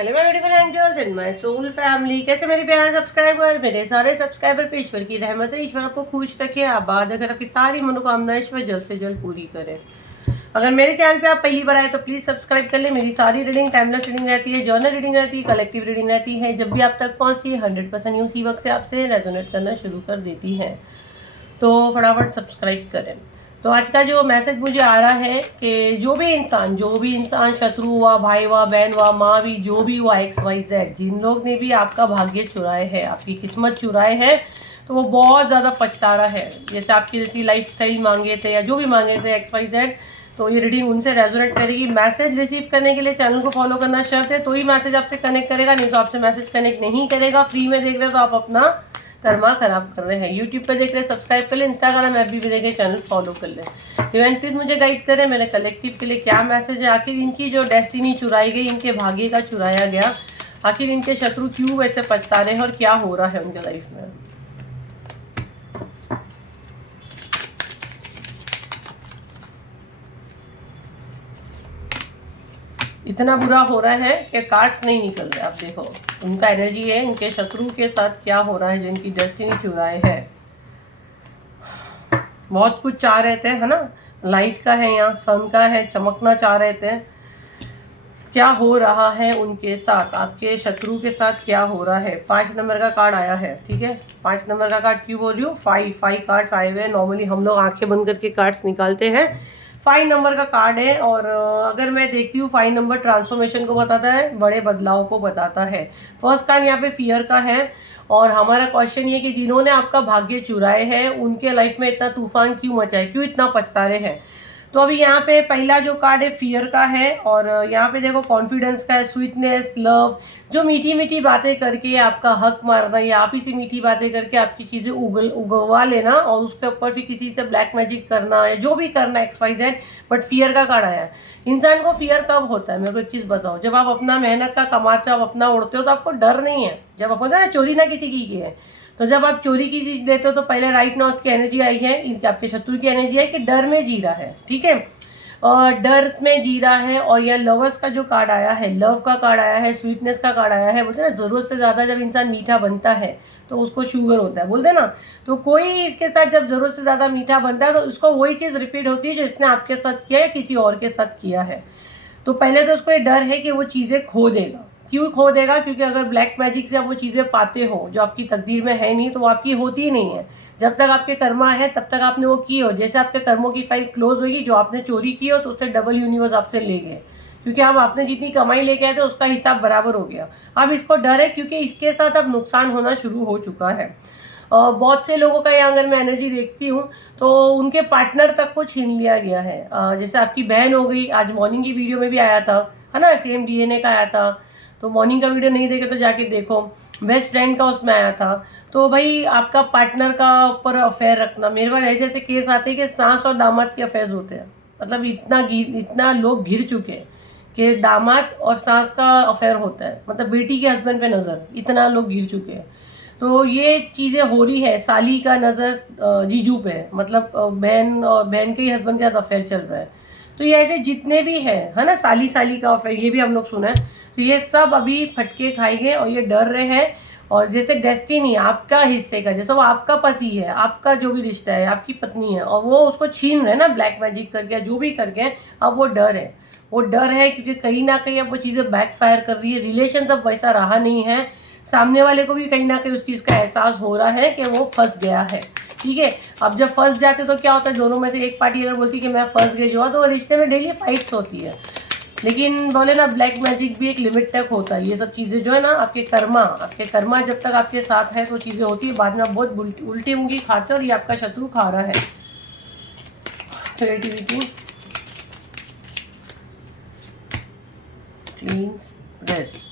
Hello my beautiful angels and my soul family. कैसे मेरे प्यारे सब्सक्राइबर, मेरे सारे सब्सक्राइबर पे ईश्वर की रहमत है। ईश्वर आपको खुश रखे, आबाद अगर आपकी सारी मनोकामनाएं ईश्वर जल्द से जल्द पूरी करे। अगर मेरे चैनल पे आप पहली बार आए तो प्लीज सब्सक्राइब कर ले। मेरी सारी रीडिंग टाइमलेस रीडिंग रहती है, जर्नल रीडिंग रहती है, कलेक्टिव रीडिंग रहती है। जब भी आप तक पहुंचती है 100% उसी वक्त से आपसे रेजोनेट करना शुरू कर देती है, तो फटाफट सब्सक्राइब करें। तो आज का जो मैसेज मुझे आ रहा है कि जो भी इंसान शत्रु हुआ, भाई हुआ, बहन हुआ, माँ भी, जो भी हुआ XYZ, जिन लोग ने भी आपका भाग्य चुराए है, आपकी किस्मत चुराए है, तो वो बहुत ज़्यादा पछता रहा है। जैसे आपकी जैसी लाइफ स्टाइल मांगे थे या जो भी मांगे थे XYZ, तो ये रीडिंग उनसे रेजोनेट करेगी। मैसेज रिसीव करने के लिए चैनल को फॉलो करना शर्त है, तो ही मैसेज आपसे कनेक्ट करेगा, नहीं तो आपसे मैसेज कनेक्ट नहीं करेगा। फ्री में देख रहे हो तो आप अपना कर्मा खराब कर रहे हैं। यूट्यूब पे देख रहे हैं सब्सक्राइब कर ले, इंस्टाग्राम FB पे देख रहे चैनल फॉलो कर ले। डिवाइन प्लीज मुझे गाइड करें, मेरे कलेक्टिव के लिए क्या मैसेज है। आखिर इनकी जो डेस्टिनी चुराई गई, इनके भाग्य का चुराया गया, आखिर इनके शत्रु क्यों वैसे पछता रहे हैं और क्या हो रहा है उनके लाइफ में। इतना बुरा हो रहा है कि कार्ड्स नहीं निकल रहे। आप देखो उनका एनर्जी है, उनके शत्रु के साथ क्या हो रहा है, जिनकी डेस्टिनी चुराए है। बहुत कुछ चाह रहे थे, है ना, लाइट का है, यहाँ सन का है, चमकना चाह रहे थे। क्या हो रहा है उनके साथ, आपके शत्रु के साथ क्या हो रहा है। 5 नंबर का कार्ड आया है, ठीक है। 5 नंबर का कार्ड क्यों बोल रही हूँ, 5 कार्ड्स आए हुए हैं। नॉर्मली हम लोग आंखें बंद करके कार्ड्स निकालते हैं। 5 नंबर का कार्ड है, और अगर मैं देखती हूँ 5 नंबर ट्रांसफॉर्मेशन को बताता है, बड़े बदलाव को बताता है। फर्स्ट कार्ड यहाँ पे फियर का है, और हमारा क्वेश्चन ये कि जिन्होंने आपका भाग्य चुराए हैं उनके लाइफ में इतना तूफान क्यों मचा है, क्यों इतना पछता रहे हैं। तो अभी यहाँ पे पहला जो कार्ड है फियर का है, और यहाँ पे देखो कॉन्फिडेंस का है, स्वीटनेस, लव, जो मीठी मीठी बातें करके आपका हक मारना, या आप ही से मीठी बातें करके आपकी चीज़ें उगवा लेना, और उसके ऊपर फिर किसी से ब्लैक मैजिक करना, या जो भी करना XYZ। बट फियर का कार्ड आया है। इंसान को फियर कब होता है, मेरे को एक चीज़ बताओ। जब आप अपना मेहनत का कमाते हो, आप अपना उड़ते हो, तो आपको डर नहीं है। जब आप होता है ना, चोरी ना किसी की है, तो जब आप चोरी की चीज लेते हो तो पहले राइट ना उसकी एनर्जी आई है, इनके आपके शत्रु की एनर्जी है कि डर में जी रहा है, ठीक है, और डर में जी रहा है। और यह लवर्स का जो कार्ड आया है, लव का कार्ड आया है, स्वीटनेस का कार्ड आया है। बोलते हैं ना, जरूरत से ज्यादा जब इंसान मीठा बनता है तो उसको शुगर होता है, बोलते ना। तो कोई इसके साथ जब जरूरत से ज्यादा मीठा बनता है तो उसको वही चीज रिपीट होती है जो इसने आपके साथ किया है, किसी और के साथ किया है। तो पहले तो उसको ये डर है कि वो चीजें खो देगा। क्यों खो देगा, क्योंकि अगर ब्लैक मैजिक से आप वो चीज़ें पाते हो जो आपकी तकदीर में है नहीं, तो वो आपकी होती ही नहीं है। जब तक आपके कर्मा है तब तक आपने वो की हो। जैसे आपके कर्मों की फाइल क्लोज होगी, जो आपने चोरी की हो तो उससे डबल यूनिवर्स आपसे ले गए, क्योंकि अब आपने जितनी कमाई लेके आए थे उसका हिसाब बराबर हो गया। अब इसको डर है क्योंकि इसके साथ अब नुकसान होना शुरू हो चुका है। बहुत से लोगों का यहाँ अगर मैं एनर्जी देखती हूँ तो उनके पार्टनर तक को छीन लिया गया है। जैसे आपकी बहन हो गई, आज मॉर्निंग की वीडियो में भी आया था, है ना, सेम DNA का आया था। तो मॉर्निंग का वीडियो नहीं देखे तो जाके देखो, बेस्ट फ्रेंड का उसमें आया था। तो भाई आपका पार्टनर का ऊपर अफेयर रखना, मेरे पास ऐसे ऐसे केस आते हैं कि सास और दामाद के अफेयर्स होते हैं। मतलब इतना लोग घिर चुके हैं कि दामाद और सास का अफेयर होता है, मतलब बेटी के हस्बैंड पे नज़र, इतना लोग घिर चुके हैं। तो ये चीज़ें हो रही है। साली का नज़र जीजू पे, मतलब बहन और बहन के ही हस्बैंड के साथ अफेयर चल रहा है। तो ये ऐसे जितने भी है ना, साली का अफेयर, ये भी हम लोग सुना है। तो ये सब अभी फटके खाएंगे और ये डर रहे हैं। और जैसे डेस्टिनी आपका हिस्से का, जैसे वो आपका पति है, आपका जो भी रिश्ता है, आपकी पत्नी है, और वो उसको छीन रहे हैं ना ब्लैक मैजिक करके, जो भी करके, अब वो डर है। वो डर है क्योंकि कहीं ना कहीं अब वो चीज़ें बैकफायर कर रही है। रिलेशन अब वैसा रहा नहीं है। सामने वाले को भी कहीं ना कहीं उस चीज़ का एहसास हो रहा है कि वो फंस गया है, ठीक है। अब जब फंस जाते तो क्या होता है, दोनों में से एक पार्टी अगर बोलती कि मैं फंस गई जो, तो रिश्ते में डेली फाइट्स होती है। लेकिन बोले ना, ब्लैक मैजिक भी एक लिमिट तक होता है। ये सब चीज़ें जो है ना, आपके कर्मा जब तक आपके साथ है तो चीज़ें होती है। बाद में आप बहुत उल्टी मुंगी खाते हो और ये आपका शत्रु खा रहा है। Creativity, clean, rest.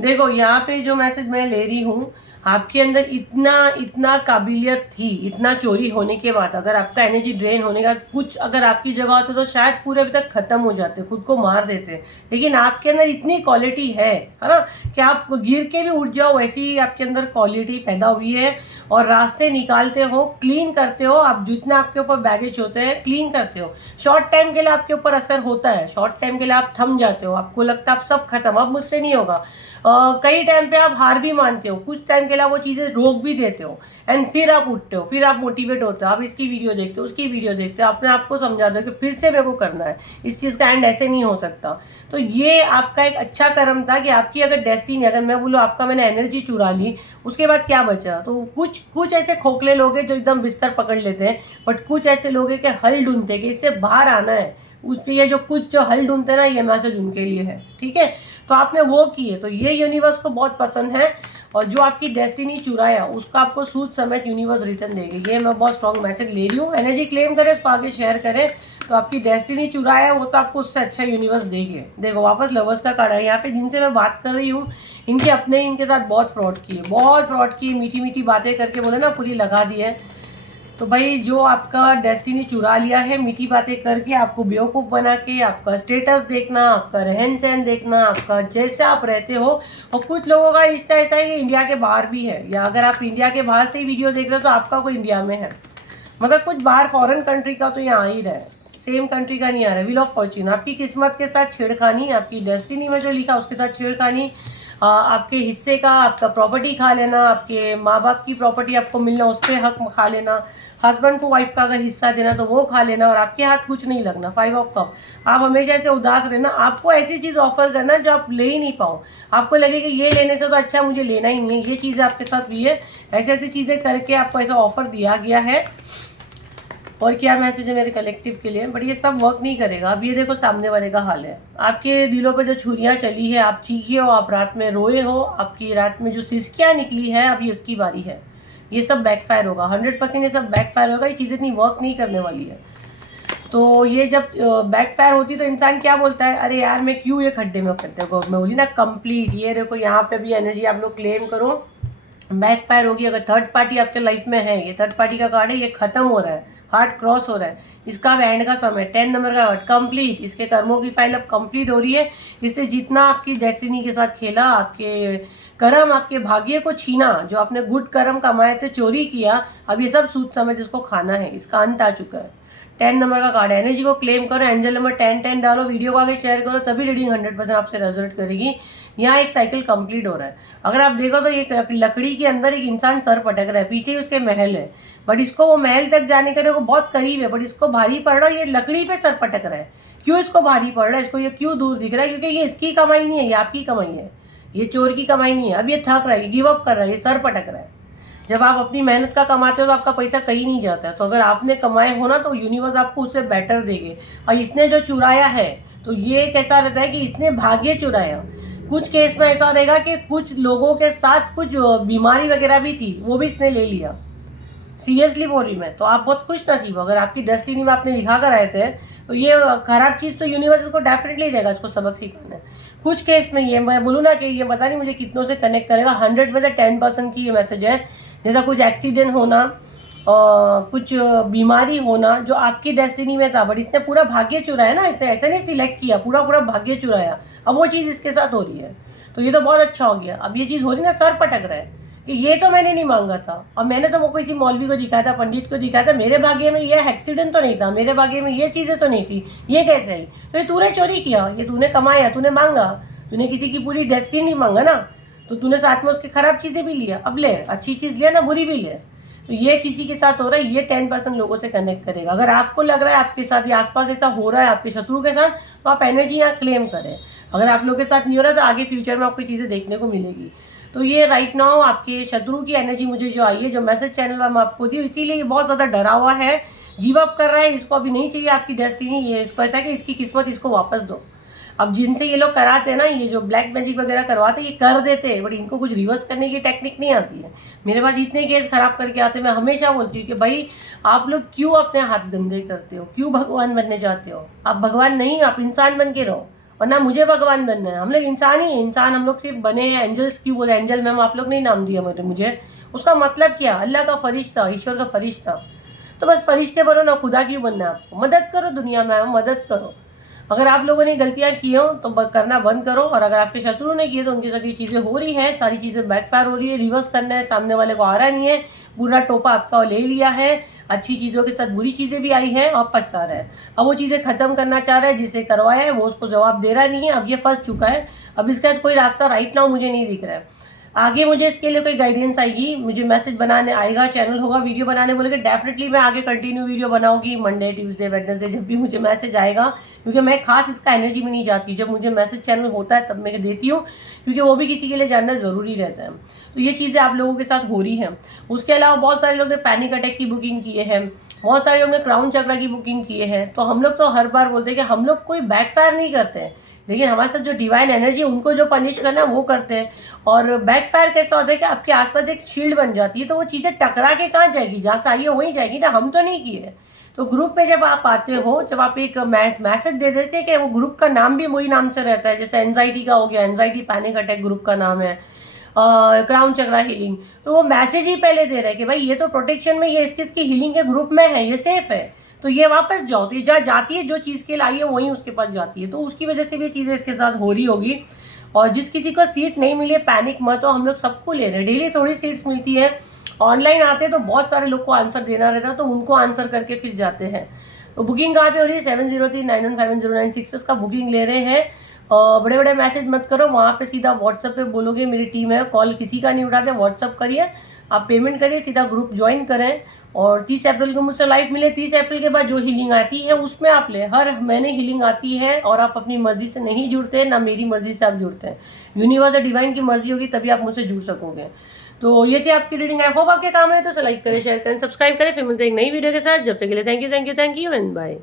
देखो यहाँ पे जो मैसेज मैं ले रही हूँ, आपके अंदर इतना काबिलियत थी, इतना चोरी होने के बाद अगर आपका एनर्जी ड्रेन होने का कुछ अगर आपकी जगह होते तो शायद पूरे अभी तक खत्म हो जाते, खुद को मार देते। लेकिन आपके अंदर इतनी क्वालिटी है ना, कि आप गिर के भी उठ जाओ, वैसी आपके अंदर क्वालिटी पैदा हुई है। और रास्ते निकालते हो, क्लीन करते हो। आप जितना आपके ऊपर बैगेज होते हैं क्लीन करते हो। शॉर्ट टाइम के लिए आपके ऊपर असर होता है, शॉर्ट टाइम के लिए आप थम जाते हो, आपको लगता है आप सब खत्म, अब मुझसे नहीं होगा। कई टाइम पे आप हार भी मानते हो, कुछ टाइम के लिए वो चीज़ें रोक भी देते हो, एंड फिर आप उठते हो, फिर आप मोटिवेट होते हो, आप इसकी वीडियो देखते हो, उसकी वीडियो देखते हो, अपने आप को समझाते हो कि फिर से मेरे को करना है, इस चीज़ का एंड ऐसे नहीं हो सकता। तो ये आपका एक अच्छा कर्म था कि आपकी अगर डेस्टिनी, अगर मैं बोलूँ आपका मैंने एनर्जी चुरा ली, उसके बाद क्या बचा? तो कुछ कुछ ऐसे खोखले लोग हैं जो एकदम बिस्तर पकड़ लेते हैं, बट कुछ ऐसे लोग हैं कि हल ढूंढते हैं कि इससे बाहर आना है। उस पर ये जो कुछ जो हल ढूंढते हैं ना, ये मैसेज उनके लिए है, ठीक है। तो आपने वो किए, तो ये यूनिवर्स को बहुत पसंद है, और जो आपकी डेस्टिनी चुराया उसका आपको सूद समेत यूनिवर्स रिटर्न देगी। ये मैं बहुत स्ट्रॉन्ग मैसेज ले रही हूँ। एनर्जी क्लेम करें, उसको आगे शेयर करें, तो आपकी डेस्टिनी चुराया वो तो आपको उससे अच्छा यूनिवर्स देंगे। देखो वापस लवर्स का कार्ड है यहाँ पे। जिनसे मैं बात कर रही हूँ इनके अपने इनके साथ बहुत फ्रॉड किए, बहुत फ्रॉड किए, मीठी मीठी बातें करके बोले ना पूरी लगा दी है। तो भाई जो आपका डेस्टिनी चुरा लिया है, मीठी बातें करके, आपको बेवकूफ़ बना के, आपका स्टेटस देखना, आपका रहन सहन देखना, आपका जैसे आप रहते हो। और कुछ लोगों का रिश्ता ऐसा है कि इंडिया के बाहर भी है, या अगर आप इंडिया के बाहर से ही वीडियो देख रहे हो तो आपका कोई इंडिया में है, मतलब कुछ बाहर फॉरेन कंट्री का तो यहाँ आ ही रहा है, सेम कंट्री का नहीं आ रहा है। व्हील ऑफ फॉर्च्यून, आपकी किस्मत के साथ छेड़खानी, आपकी डेस्टिनी में जो लिखा उसके साथ छेड़खानी, आपके हिस्से का, आपका प्रॉपर्टी खा लेना, आपके माँ बाप की प्रॉपर्टी आपको मिलना उस पर हक खा लेना, हस्बैंड को वाइफ का अगर हिस्सा देना तो वो खा लेना, और आपके हाथ कुछ नहीं लगना। 5 ऑफ कप, आप हमेशा ऐसे उदास रहना, आपको ऐसी चीज़ ऑफर करना जो आप ले ही नहीं पाओ, आपको लगे कि ये लेने से तो अच्छा मुझे लेना ही नहीं है, ये चीज़ आपके साथ हुई है। ऐसी ऐसी चीज़ें करके आपको ऐसा ऑफर दिया गया है। और क्या मैसेज है मेरे कलेक्टिव के लिए? बट ये सब वर्क नहीं करेगा। अब ये देखो सामने वाले का हाल है, आपके दिलों पे जो छुरियां चली है, आप चीखे हो, आप रात में रोए हो, आपकी रात में जो सिसकियां निकली है, अब ये उसकी बारी है। ये सब बैकफायर होगा, 100% ये सब बैकफायर होगा। ये चीज़ इतनी वर्क नहीं करने वाली है। तो ये जब बैकफायर होती तो इंसान क्या बोलता है, अरे यार मैं क्यों ये खड्डे में करते हो। मैं बोली ना कंप्लीट, ये देखो यहाँ पे भी एनर्जी आप लोग क्लेम करो, बैकफायर होगी। अगर थर्ड पार्टी आपके लाइफ में है, ये थर्ड पार्टी का कार्ड है, ये खत्म हो रहा है, हार्ट क्रॉस हो रहा है, इसका अब एंड का समय, 10 नंबर का कार्ड कंप्लीट। इसके कर्मों की फाइल अब कंप्लीट हो रही है। इससे जितना आपकी डेस्टिनी के साथ खेला, आपके कर्म, आपके भाग्य को छीना, जो आपने गुड कर्म कमाए थे, चोरी किया, अब ये सब सूद समय जिसको खाना है, इसका अंत आ चुका है। 10 नंबर का कार्ड, एनर्जी को क्लेम करो, एंजल नंबर 10 डालो, वीडियो को आगे शेयर करो, तभी रीडिंग 100% आपसे रेजोनेट करेगी। यहाँ एक साइकिल कंप्लीट हो रहा है। अगर आप देखो तो एक लकड़ी के अंदर एक इंसान सर पटक रहा है, पीछे उसके महल है, बट इसको वो महल तक जाने के लिए वो बहुत करीब है, बट इसको भारी पड़ रहा है, ये लकड़ी पे सर पटक रहा है। क्यों इसको भारी पड़ रहा है, इसको ये क्यों दूर दिख रहा है? क्योंकि ये इसकी कमाई नहीं है, ये आपकी कमाई है, ये चोर की कमाई नहीं है। अब ये थक रहा है, ये गिव अप कर रहा है, ये सर पटक रहा है। जब आप अपनी मेहनत का कमाते हो तो आपका पैसा कहीं नहीं जाता है। तो अगर आपने कमाए हो ना, तो यूनिवर्स आपको उससे बेटर देंगे। और इसने जो चुराया है, तो ये कैसा रहता है कि इसने भाग्य चुराया। कुछ केस में ऐसा रहेगा कि कुछ लोगों के साथ कुछ बीमारी वगैरह भी थी, वो भी इसने ले लिया। सीरियसली बोल रही मैं। तो आप बहुत खुश नसीब हो, अगर आपकी डेस्टिनी में आपने लिखा कर आए थे, तो ये खराब चीज़ तो यूनिवर्स को डेफिनेटली देगा, इसको सबक सिखाना है। कुछ केस में ये मैं बोलूँ ना कि ये पता नहीं मुझे कितनों से कनेक्ट करेगा, 100 में से 10% की ये मैसेज है। जैसा कुछ एक्सीडेंट होना, कुछ बीमारी होना जो आपकी डेस्टिनी में था, बट इसने पूरा भाग्य चुराया ना, इसने ऐसे नहीं सिलेक्ट किया, पूरा पूरा भाग्य चुराया। अब वो चीज़ इसके साथ हो रही है, तो ये तो बहुत अच्छा हो गया। अब ये चीज़ हो रही ना, सर पटक रहा है कि ये तो मैंने नहीं मांगा था, और मैंने तो वो किसी मौलवी को दिखाया था, पंडित को दिखाया था, मेरे भाग्य में ये एक्सीडेंट तो नहीं था, मेरे भाग्य में ये चीज़ें तो नहीं थी, ये कैसे आई? तो ये तूने चोरी किया, ये तूने कमाया, तूने मांगा, तूने किसी की पूरी डेस्टिनी मांगा ना, तो तूने साथ में उसकी खराब चीज़ें भी लिया। अब ले, अच्छी चीज़ लिया ना, बुरी भी ले। तो ये किसी के साथ हो रहा है, ये 10% लोगों से कनेक्ट करेगा। अगर आपको लग रहा है आपके साथ या आसपास ऐसा हो रहा है आपके शत्रु के साथ, तो आप एनर्जी यहाँ क्लेम करें। अगर आप लोगों के साथ नहीं हो रहा तो आगे फ्यूचर में आपको चीज़ें देखने को मिलेगी। तो ये राइट नाउ आपके शत्रु की एनर्जी मुझे जो आई है, जो मैसेज चैनल में मैं आपको दी, इसीलिए ये बहुत ज़्यादा डरा हुआ है, गिव अप कर रहा है, इसको अभी नहीं चाहिए आपकी डेस्टिनी। ये इसको ऐसा है कि इसकी किस्मत इसको वापस दो। अब जिनसे ये लोग कराते हैं ना, ये जो ब्लैक मैजिक वगैरह करवाते हैं, ये कर देते हैं, बट इनको कुछ रिवर्स करने की टेक्निक नहीं आती है। मेरे पास इतने केस खराब करके आते हैं, मैं हमेशा बोलती हूँ कि भाई आप लोग क्यों अपने हाथ गंदे करते हो, क्यों भगवान बनने जाते हो? आप भगवान नहीं, आप इंसान बन के रहो, और ना मुझे भगवान बनना है। हम लोग इंसान ही है, इंसान हम लोग सिर्फ बने हैं। एंजल्स क्यों बोले? एंजल मैम आप लोग नहीं नाम दिया मुझे, उसका मतलब क्या? अल्लाह का फरिश्ता, ईश्वर का फरिश्ता। तो बस फरिश्ते बनो ना, खुदा क्यों बनना है आपको? मदद करो दुनिया में, मदद करो। अगर आप लोगों ने गलतियां की हो तो करना बंद करो, और अगर आपके शत्रु ने किए तो उनके साथ ये चीज़ें हो रही हैं, सारी चीज़ें बैकफायर हो रही है, रिवर्स करना है, सामने वाले को आ रहा नहीं है, बुरा टोपा आपका ले लिया है, अच्छी चीज़ों के साथ बुरी चीज़ें भी आई हैं और पछता रहा है। अब वो चीज़ें ख़त्म करना चाह रहा है, जिसे करवाया है वो उसको जवाब दे रहा नहीं है, अब ये फंस चुका है। अब इसका कोई रास्ता राइट नाउ मुझे नहीं दिख रहा है। आगे मुझे इसके लिए कोई गाइडेंस आएगी, मुझे मैसेज बनाने आएगा, चैनल होगा, वीडियो बनाने बोलेंगे, डेफिनेटली मैं आगे कंटिन्यू वीडियो बनाऊंगी मंडे, ट्यूसडे, वेडनेसडे, जब भी मुझे मैसेज आएगा, क्योंकि मैं खास इसका एनर्जी में नहीं जाती। जब मुझे मैसेज चैनल होता है तब मैं देती हूँ, क्योंकि वो भी किसी के लिए जानना ज़रूरी रहता है। तो ये चीज़ें आप लोगों के साथ हो रही हैं। उसके अलावा बहुत सारे लोग ने पैनिक अटैक की बुकिंग किए हैं, बहुत सारे लोग ने क्राउन चक्र की बुकिंग किए हैं। तो हम लोग तो हर बार बोलते हैं कि हम लोग कोई बैकफायर नहीं करते हैं, लेकिन हमारे साथ जो डिवाइन एनर्जी उनको जो पनिश करना है वो करते हैं। और बैकफायर कैसा होता है कि आपके आसपास एक शील्ड बन जाती है, तो वो चीज़ें टकरा के कहाँ जाएगी, जहाँ से आई है वहीं जाएगी ना, हम तो नहीं किए। तो ग्रुप में जब आप आते हो, जब आप एक मैसेज दे देते हैं कि वो ग्रुप का नाम भी वही नाम से रहता है, जैसे एंजाइटी का हो गया, एंजाइटी पैनिक अटैक ग्रुप का नाम है, क्राउन चक्रा हीलिंग, तो वो मैसेज ही पहले दे रहे हैं कि भाई ये तो प्रोटेक्शन में, ये इस चीज़ की हीलिंग के ग्रुप में है, ये सेफ है, तो ये वापस जाओ। तो ये जहाँ जाती है, जो चीज़ के लिए आई है वहीं उसके पास जाती है। तो उसकी वजह से भी चीज़ें इसके साथ हो रही होगी। और जिस किसी को सीट नहीं मिली है, पैनिक मत हो, हम लोग सबको ले रहे हैं, डेली थोड़ी सीट्स मिलती है। ऑनलाइन आते हैं तो बहुत सारे लोग को आंसर देना रहता है, तो उनको आंसर करके फिर जाते हैं। तो बुकिंग कहाँ पे हो रही है? 7039151096 पे उसका बुकिंग ले रहे हैं। बड़े बड़े मैसेज मत करो, वहाँ पे सीधा व्हाट्सएप पे बोलोगे मेरी टीम है, कॉल किसी का नहीं उठाते, व्हाट्सएप करिए, आप पेमेंट करिए, सीधा ग्रुप ज्वाइन करें। और 30 अप्रैल को मुझसे लाइव मिले। 30 अप्रैल के बाद जो हीलिंग आती है उसमें आप ले, हर महीने हीलिंग आती है, और आप अपनी मर्जी से नहीं जुड़ते, ना मेरी मर्जी से आप जुड़ते हैं। यूनिवर्स और डिवाइन की मर्जी होगी तभी आप मुझसे जुड़ सकोगे। तो ये थी आपकी रीडिंग। आई होप आपके काम है, तो लाइक करें, शेयर करें, सब्सक्राइब करें। फिर मिलते हैं एक नई वीडियो के साथ। जब तक के लिए थैंक यू एंड बाय।